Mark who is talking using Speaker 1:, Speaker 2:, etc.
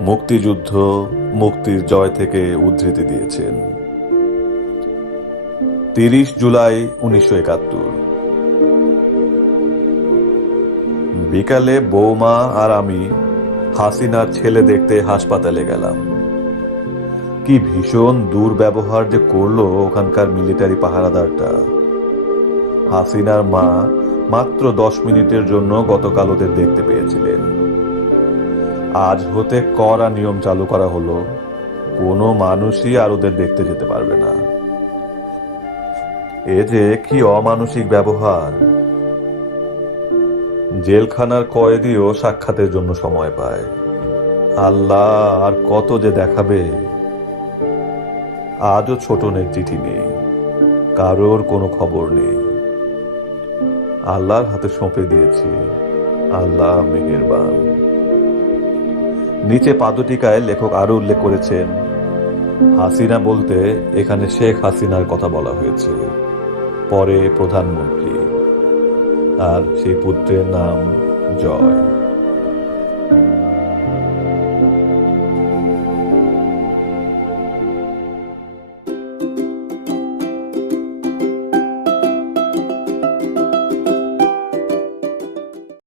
Speaker 1: মুক্তিযুদ্ধ মুক্তির জয় থেকে উদ্ধৃতি দিয়েছেন। তিরিশ জুলাই উনিশশো একাত্তর। বিকালে বৌমা আর আমি হাসিনার ছেলে দেখতে হাসপাতালে গেলাম। কি ভীষণ দুর্ব্যবহার যে করল ওখানকার মিলিটারি পাহারাদারটা। হাসিনার মা মাত্র দশ মিনিটের জন্য গতকাল ওদের দেখতে পেয়েছিলেন। আজ হতে করা নিয়ম চালু করা হলো, কোনো মানুষই আর ওদের দেখতে যেতে পারবে না। এ যে কি অমানসিক ব্যবহার। জেলখানার কয়েদিও সাক্ষাতের জন্য সময় পায়। আল্লাহ আর কত যে দেখাবে। আজও ছোটনের চিঠি নেই, কারোর কোনো খবর নেই। আল্লাহর হাতে সঁপে দিয়েছি, আল্লাহ মেহেরবান। নিচে পাদটিকায় লেখক আরও উল্লেখ করেছেন, হাসিনা বলতে এখানে শেখ হাসিনার কথা বলা হয়েছে, পরে প্রধানমন্ত্রী, আর সেই পুত্রের নাম জয়।